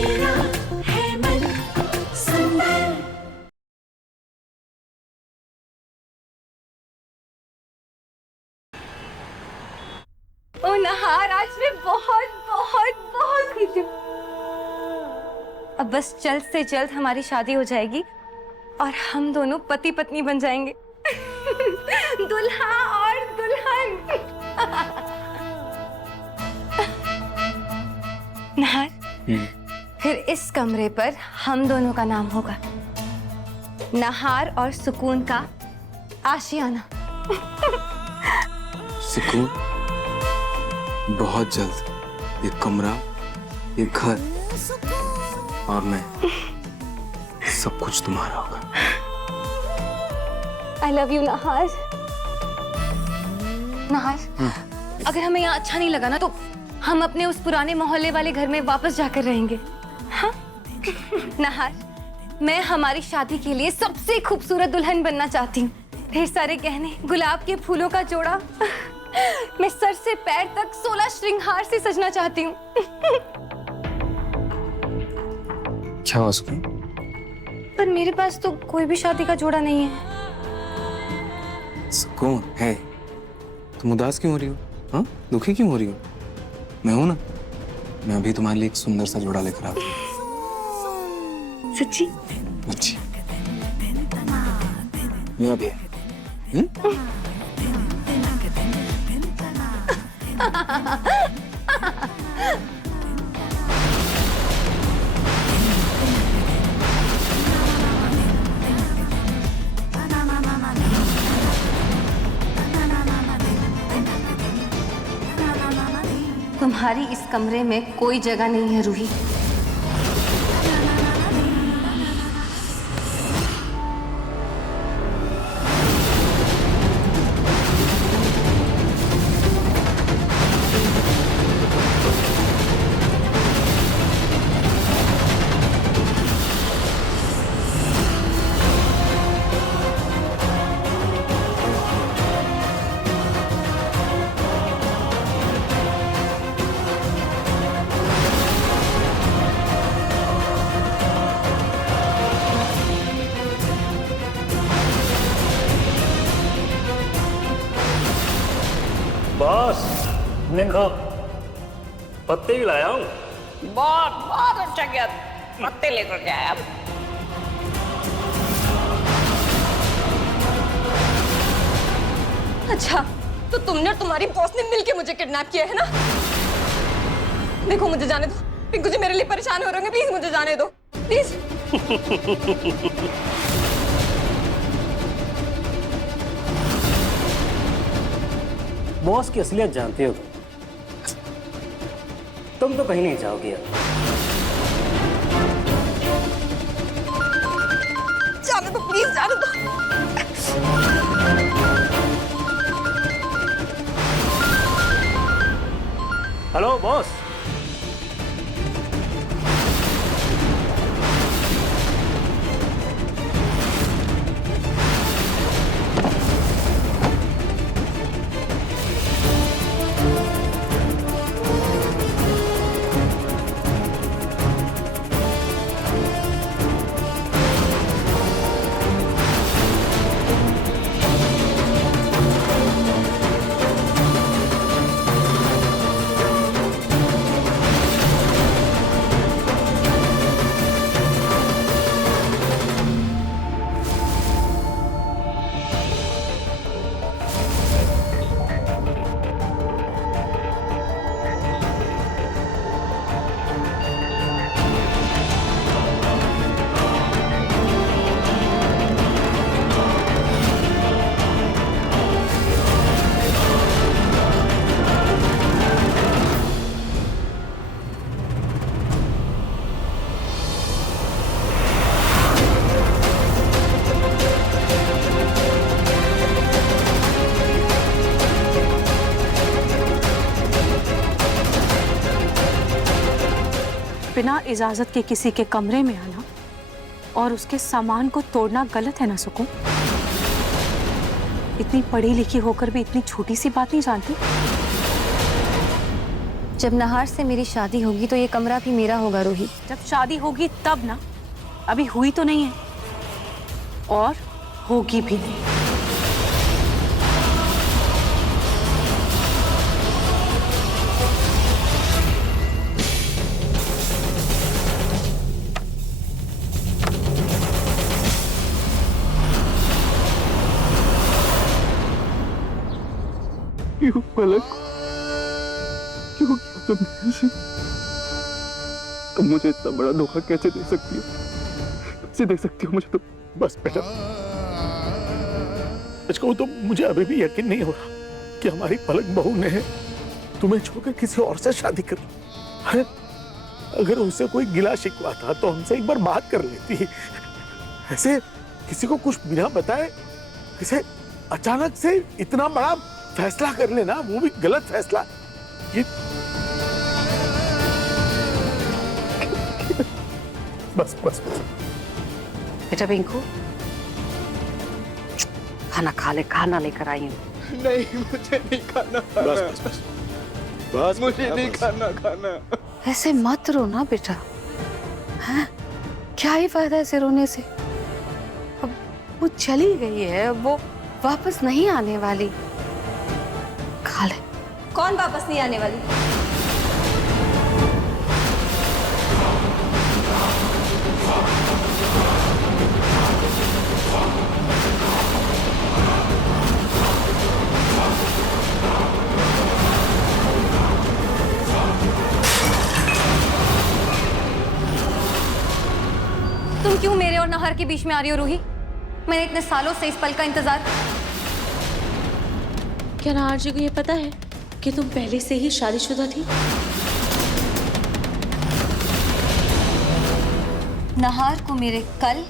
मेरा है मन सुंदर। ओ नहार, आज मैं बहुत बहुत बहुत खुश हूँ। अब बस जल्द से जल्द हमारी शादी हो जाएगी और हम दोनों पति पत्नी बन जाएंगे। दुल्हा और दुल्हन। नहार, फिर इस कमरे पर हम दोनों का नाम होगा नहार और सुकून का आशियाना। सुकून, बहुत जल्द ये कमरा, ये घर और मैं, सब कुछ तुम्हारा होगा। I love you नहार। नहार, अगर हमें यहाँ अच्छा नहीं लगा ना तो हम अपने उस पुराने मोहल्ले वाले घर में वापस जाकर रहेंगे, हाँ? नहार, मैं हमारी शादी के लिए सबसे खूबसूरत दुल्हन बनना चाहती हूँ। ढेर सारे गहने, गुलाब के फूलों का जोड़ा। मैं सर से पैर तक 16 श्रृंगार से सजना चाहती हूँ। क्या हुआ सुकून? पर मेरे पास तो कोई भी शादी का जोड़ा नहीं है। सुकून है, तुम उदास क्यों हो रही हो? हाँ, दुखी क्यों हो रही हो? मैं हूं ना, मैं अभी तुम्हारे लिए एक सुंदर सा जोड़ा लेकर आता हूं। सच्ची? अच्छी, मैं अभी तुम्हारी इस कमरे में कोई जगह नहीं है रूही। बॉस, देखो पत्ते भी लाया हूँ। बहुत बहुत अच्छा किया, पत्ते लेकर के आया। अच्छा, तो तुमने और तुम्हारी बॉस ने मिलके मुझे किडनैप किया है ना? देखो, मुझे जाने दो। पिंकू जी मेरे लिए परेशान हो रहे होंगे, प्लीज मुझे जाने दो, प्लीज। बॉस की असलियत जानते हो तुम तो कहीं नहीं जाओगे। जाने दो, प्लीज जाने दो। हेलो बॉस, बिना इजाजत के किसी के कमरे में आना और उसके सामान को तोड़ना गलत है ना सुकून? इतनी पढ़ी लिखी होकर भी इतनी छोटी सी बात नहीं जानती? जब नहार से मेरी शादी होगी तो ये कमरा भी मेरा होगा रूही। जब शादी होगी तब ना, अभी हुई तो नहीं है और होगी भी नहीं। क्यों पलक, क्यों किया तुमने ऐसे? तुम मुझे इतना बड़ा धोखा कैसे दे सकती हो? कैसे दे सकती हो मुझे तुम? बस बेटा, सच कहूं तो मुझे अभी भी यकीन नहीं हो रहा कि हमारी पलक बहू ने तुम्हें छोड़कर किसी और से शादी कर ली है। अगर उनसे कोई गिला शिकवा था तो हमसे एक बार बात कर लेती। ऐसे किसी को कुछ बिना बताए ऐसे अचानक से इतना बड़ा फैसला कर लेना, वो भी गलत फैसला। ये बस बस बस। बेटा पिंकू, खाना खा ले, खाना लेकर आई हूँ। नहीं, मुझे नहीं खाना। बस बस बस बस, मुझे नहीं खाना खाना। ऐसे मत रो ना बेटा, हैं? क्या ही फायदा ऐसे रोने से? अब वो चली गई है, वो वापस नहीं आने वाली। खा ले। कौन वापस नहीं आने वाली? तुम क्यों मेरे और नहर के बीच में आ रही हो रूही? मैंने इतने सालों से इस पल का इंतजार। क्या नहार जी को ये पता है कि तुम पहले से ही शादीशुदा थी? नहार को मेरे कल,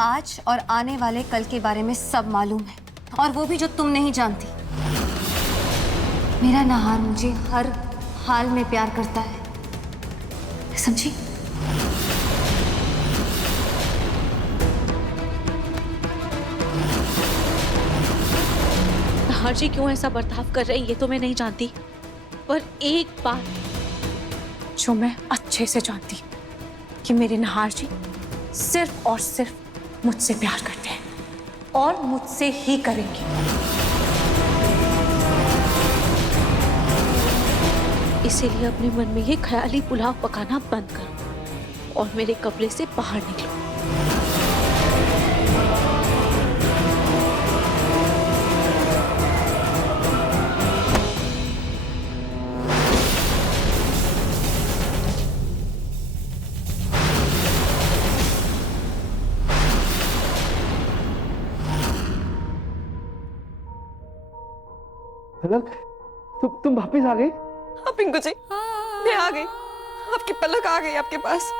आज और आने वाले कल के बारे में सब मालूम है, और वो भी जो तुम नहीं जानती। मेरा नहार मुझे हर हाल में प्यार करता है, समझी? नहार जी क्यों ऐसा बर्ताव कर रहे हैं ये तो मैं नहीं जानती, पर एक बात जो मैं अच्छे से जानती कि मेरे नहार जी सिर्फ और सिर्फ मुझसे प्यार करते हैं और मुझसे ही करेंगे। इसीलिए अपने मन में ये ख्याली पुलाव पकाना बंद करो और मेरे कमरे से बाहर निकलो। पलक, तुम वापस आ गई? हाँ पिंकू जी, मैं आ गई। आपकी पलक आ गई आपके पास।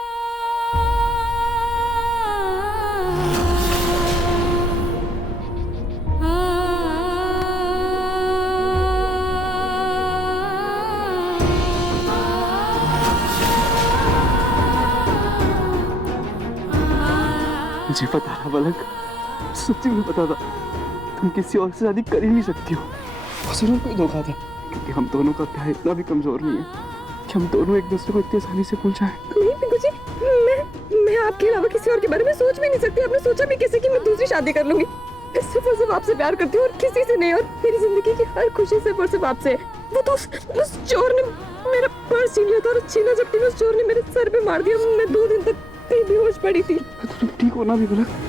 मुझे पता था पलक, सच्ची में पता था तुम किसी और से शादी कर ही नहीं सकती हो। जरूर कोई धोखा था, क्योंकि हम दोनों का प्यार इतना भी कमजोर नहीं है कि हम दोनों एक दूसरे को इतनी आसानी से भूल जाएं। नहीं पिंकू जी, मैं आपके अलावा किसी और के बारे में सोच भी नहीं सकती। आपने सोचा भी कैसे कि मैं दूसरी शादी कर लूंगी? सिर्फ और सिर्फ आपसे प्यार करती हूँ और किसी से नहीं। और मेरी जिंदगी की हर खुशी सिर्फ और सिर्फ आपसे है। वो तो उस चोर ने मेरा पर्स छीन लिया था, और छीना झपटी में उस चोर ने मेरे सर पे मार दिया। मैं 2 दिन तक कहीं बेहोश पड़ी थी। तो तुम ठीक हो ना भी पलक?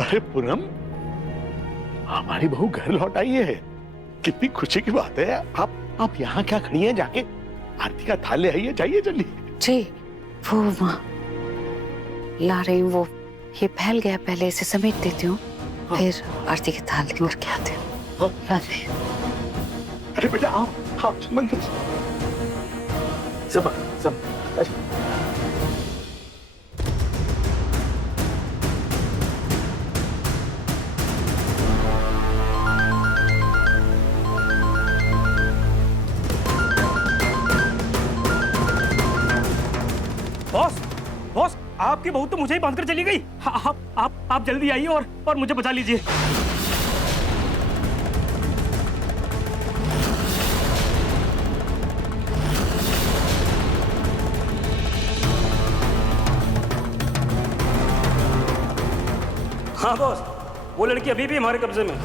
अरे पूनम, हमारी बहू घर लौट आई है, कितनी खुशी की बात है। आप यहाँ क्या खड़ी हैं? जाके आरती का थाल ले आइए, जाइए जल्दी। जी वो माँ ला रही हूँ, वो ये फैल गया, पहले इसे समेट देती हूँ, फिर आरती के थाल लेकर के आती हूँ। अरे बेटा आप मंदिर सब सब। बॉस आपकी बहू तो मुझे ही बांध कर चली गई। आप जल्दी आइए और मुझे बचा लीजिए। हाँ बॉस, वो लड़की अभी भी हमारे कब्जे में।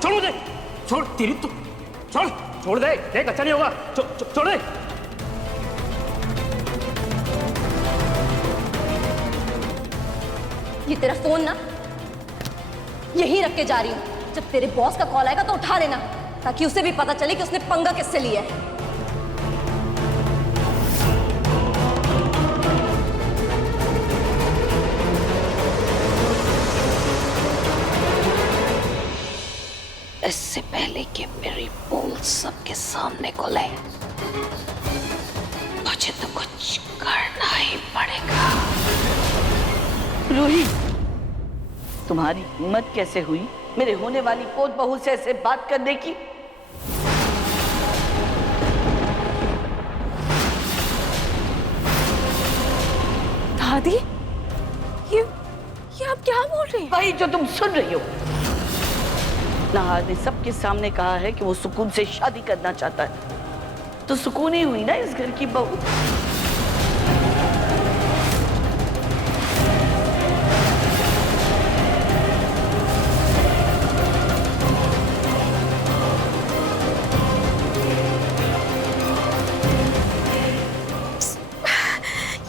छोड़ मुझे, छोड़ तेरी तो, छोड़ दे, देख अच्छा नहीं होगा, छोड़ दे। ये तेरा फोन ना यहीं रख के जा रही हूँ। जब तेरे बॉस का कॉल आएगा तो उठा लेना, ताकि उसे भी पता चले कि उसने पंगा किससे लिया है। इससे पहले कि मेरी बोल सबके सामने खुले, मुझे तो कुछ करना ही पड़ेगा। रूही, तुम्हारी हिम्मत कैसे हुई मेरे होने वाली पोत बहू से ऐसे बात करने की? दादी, ये आप क्या बोल रही हैं? वही जो तुम सुन रही हो। नाहर ने सबके सामने कहा है कि वो सुकून से शादी करना चाहता है, तो सुकून ही हुई ना इस घर की बहू।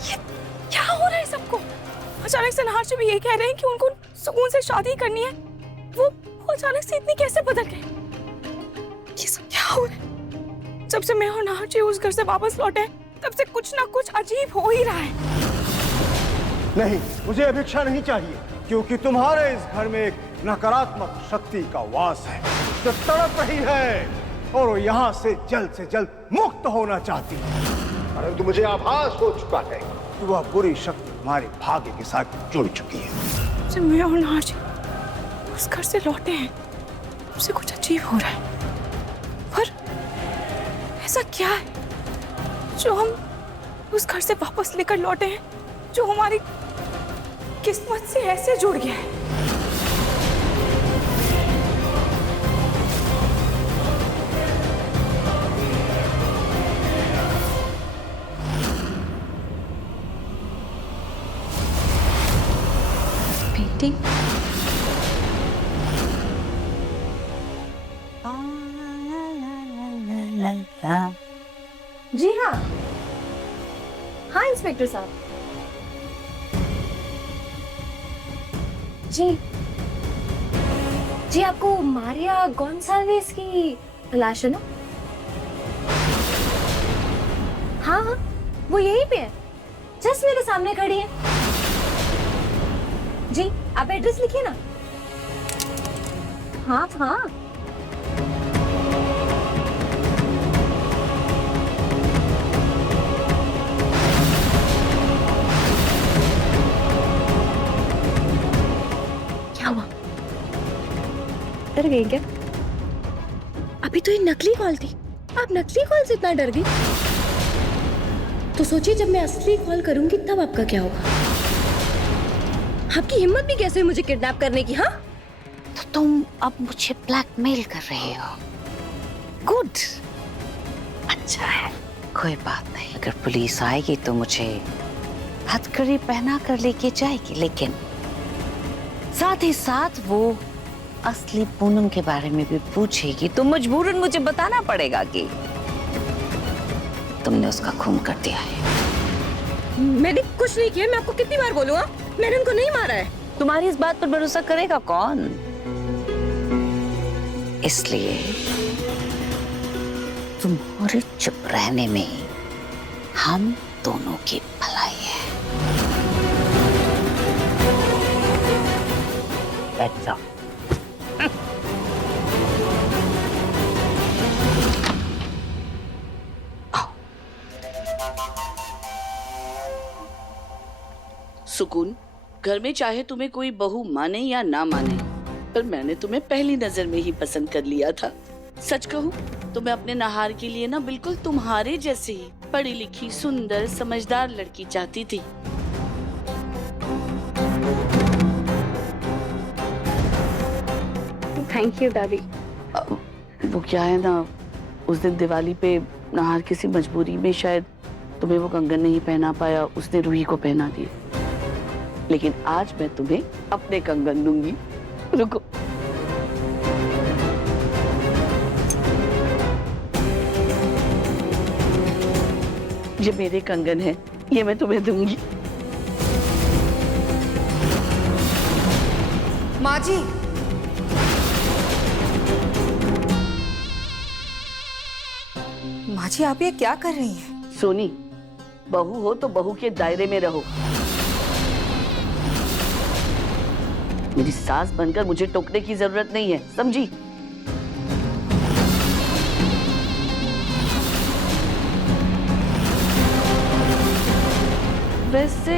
ये क्या हो रहा है सबको? अचानक से नाहर जी भी ये कह रहे हैं कि उनको सुकून से शादी करनी है। वो अचानक से इतनी कैसे बदल गए? ये सब क्या हो रहा है? जब से मैं और नाहर जी उस घर से वापस लौटे, तब से कुछ ना कुछ अजीब हो ही रहा है। नहीं, मुझे अभिक्षा नहीं चाहिए, क्योंकि तुम्हारे इस घर में एक नकारात्मक शक्ति का वास है जो तड़प रही है और वो यहाँ से जल्द मुक्त होना चाहती है। परंतु मुझे आभास हो चुका है कि वह बुरी शक्ति हमारे भाग्य के साथ जुड़ चुकी है। जब मैं और नाहर जी उस घर से लौटे हैं, उससे कुछ अजीब हो रहा है। पर ऐसा क्या है जो हम उस घर से वापस लेकर लौटे हैं, जो हमारी किस्मत से ऐसे जुड़ गया है? बेटी, जी हाँ, हाँ इंस्पेक्टर साहब। जी आपको मारिया गोंसाल्वेस की तलाश है ना? हाँ हाँ, वो यहीं पे है, जस्ट मेरे सामने खड़ी है। जी आप एड्रेस लिखिए ना। हाँ हाँ, डर गई क्या? अभी तो ये नकली कॉल थी, आप नकली कॉल से इतना डर गई? तो सोचिए जब मैं असली कॉल करूंगी तब आपका क्या होगा? आपकी हिम्मत भी कैसे हुई मुझे किडनैप करने की? हाँ, तो तुम अब मुझे ब्लैकमेल कर रही हो। गुड, अच्छा है, कोई बात नहीं। अगर पुलिस आएगी तो मुझे हथकड़ी पहना कर लेके जाएगी, लेकिन साथ ही साथ वो असली पूनम के बारे में भी पूछेगी, तो मजबूरन मुझे बताना पड़ेगा कि तुमने उसका खून कर दिया है। मैंने कुछ नहीं किया, मैं आपको कितनी बार बोलूं? मैंने उनको नहीं मारा है। तुम्हारी इस बात पर भरोसा करेगा कौन? इसलिए तुम्हारे चुप रहने में हम दोनों की भलाई है। बैठ जाओ। सुकून, घर में चाहे तुम्हें कोई बहू माने या ना माने, पर मैंने तुम्हें पहली नजर में ही पसंद कर लिया था। सच कहूँ तो मैं अपने नहार के लिए ना बिल्कुल तुम्हारे जैसे ही पढ़ी लिखी, सुंदर, समझदार लड़की चाहती थी। थैंक यू दादी। वो क्या है ना, उस दिन दिवाली पे नहार किसी मजबूरी में शायद तुम्हें वो कंगन नहीं पहना पाया, उसने रूही को पहना दिए। लेकिन आज मैं तुम्हें अपने कंगन दूंगी। रुको, ये मेरे कंगन है, ये मैं तुम्हें दूंगी। माँ जी, माँ जी आप ये क्या कर रही हैं? सोनी, बहू हो तो बहू के दायरे में रहो। मेरी सास बनकर मुझे टोकने की जरूरत नहीं है, समझी? वैसे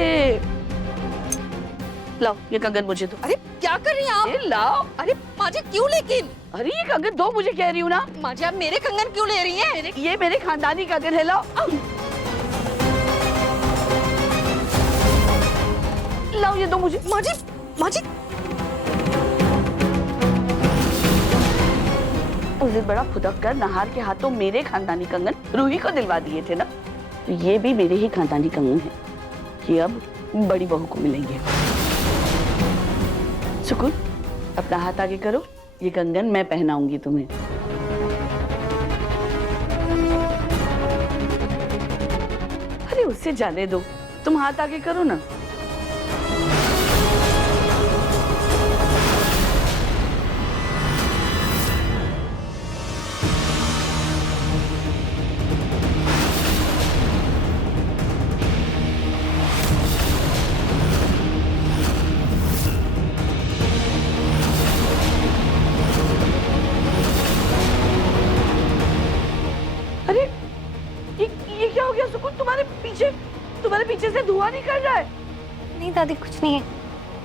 लाओ ये कंगन मुझे दो। अरे क्या कर रही हैं आप? ये लाओ। अरे माँ जी क्यों? लेकिन अरे ये कंगन दो, मुझे कह रही हूँ ना। माँ जी आप मेरे कंगन क्यों ले रही हैं? ये मेरे खानदानी कंगन है, लाओ। लाओ ये दो मुझे। माँ जी, माँ जी उस दिन बड़ा फुदक कर नहार के हाथों मेरे खानदानी कंगन रूही को दिलवा दिए थे ना, तो ये भी मेरे ही खानदानी कंगन है कि अब बड़ी बहू को मिलेंगे। सुकून, अपना हाथ आगे करो, ये कंगन मैं पहनाऊंगी तुम्हें। अरे उससे जाने दो, तुम हाथ आगे करो ना। तुम्हारे पीछे से धुआं निकल रहा है। नहीं दादी कुछ नहीं है।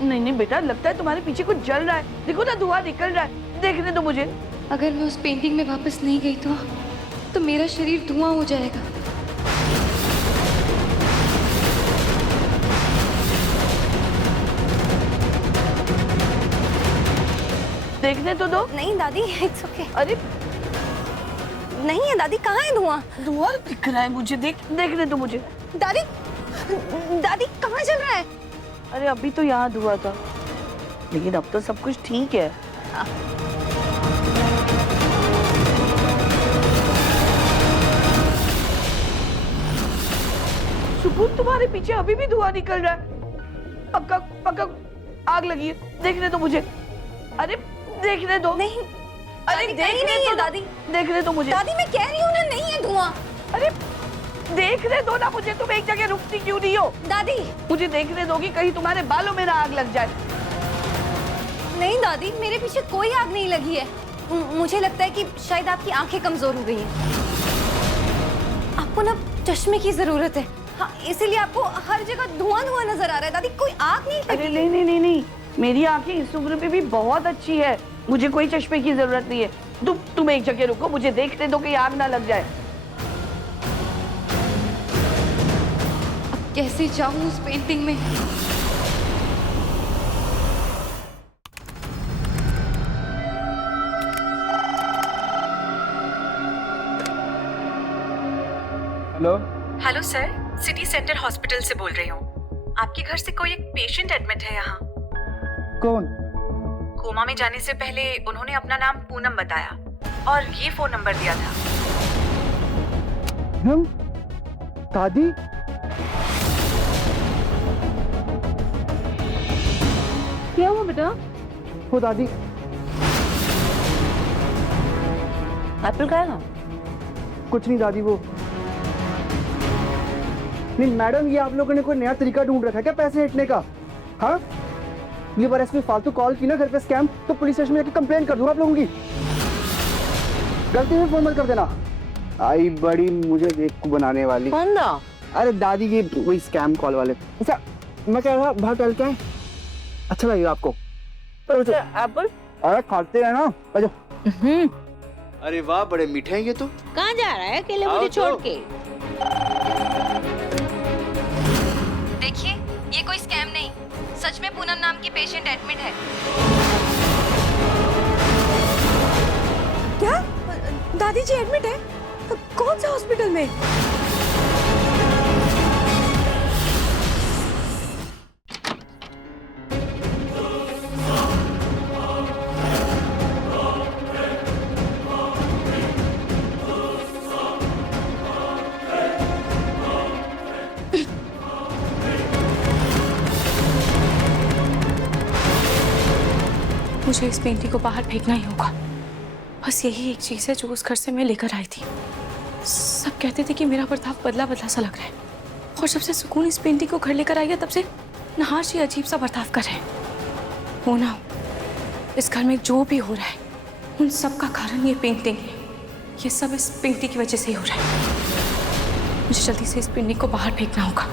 नहीं नहीं बेटा, लगता है तुम्हारे पीछे कुछ जल रहा है। देखो ना धुआं निकल रहा है, देखने दो मुझे। अगर मैं उस पेंटिंग में वापस नहीं गई तो मेरा शरीर धुआं हो जाएगा। देखने तो दो। नहीं दादी इट्स ओके। अरे नहीं है दादी, कहाँ है धुआं? धुआं दिख रहा है मुझे, देखने दो मुझे। दादी दादी कहाँ चल रहा है? अरे अभी तो यहाँ धुआं था, लेकिन अब तो सब कुछ ठीक है। सुकून, तुम्हारे पीछे अभी भी धुआं निकल रहा है। पक्का पक्का आग लगी है, देखने दो मुझे। अरे देखने दो। नहीं अरे नहीं है दादी, देखने दो मुझे। दादी मैं कह रही हूँ ना, नहीं है धुआं। अरे देखने दो ना मुझे, तुम एक जगह रुकती क्यों नहीं हो? दादी मुझे देखने दोगी, कहीं तुम्हारे बालों में ना आग लग जाए। नहीं दादी, मेरे पीछे कोई आग नहीं लगी है। मुझे लगता है कि शायद आपकी आंखें कमजोर हो गई हैं। आपको ना चश्मे की जरूरत है। हाँ, इसीलिए आपको हर जगह धुआं धुआं नजर आ रहा है। दादी कोई आग नहीं लगी। अरे नहीं नहीं नहीं नहीं, मेरी आंखें इस उम्र पे भी बहुत अच्छी है, मुझे कोई चश्मे की जरूरत नहीं है। तुम एक जगह रुको, मुझे देखने दो कि आग ना लग जाए। अब कैसे जाऊं उस पेंटिंग में? Hello hello sir, city centre hospital से बोल रही हूँ। आपके घर से कोई एक पेशेंट एडमिट है यहाँ। कौन? कोमा में जाने से पहले उन्होंने अपना नाम पूनम बताया और ये फोन नंबर दिया था। दादी? क्या हुआ बेटा? वो दादी एप्पल खाया ना? कुछ नहीं दादी, वो नहीं मैडम, ये आप लोगों ने कोई नया तरीका ढूंढ रखा है क्या पैसे हटने का? हाँ, ये बार इसमें फालतू कॉल की ना घर पे स्कैम, तो पुलिस स्टेशन में जाके कंप्लेन कर दूंगा आप लोगों की। गलती से फोन मत कर देना। आई बड़ी मुझे बेवकूफ बनाने वाली। कौन था? अरे दादी की वही स्कैम कॉल वाले। अच्छा मैं कह रहा बाहर टहल के आए, अच्छा लगेगा आपको। एप्पल? अरे खाते हैं ना। अच्छा। अरे वाह, बड़े मीठे हैं ये तो। कहाँ जा रहा है अकेले मुझे छोड़ के? देखिए, ये कोई स्कैम नहीं, सच में पूनम नाम की पेशेंट एडमिट है। क्या? दादी जी एडमिट है? कौन सा हॉस्पिटल में? मुझे इस पेंटिंग को बाहर फेंकना ही होगा। बस यही एक चीज है जो उस घर से मैं लेकर आई थी। सब कहते थे कि मेरा बर्ताव बदला बदला सा लग रहा है, और जब से सुकून इस पेंटिंग को घर लेकर आई है तब से नहार जी अजीब सा बर्ताव कर रहे हैं। हो ना, इस घर में जो भी हो रहा है उन सब का कारण ये पेंटिंग है। ये सब इस पेंटिंग की वजह से ही हो रहा है। मुझे जल्दी से इस पेंटिंग को बाहर फेंकना होगा।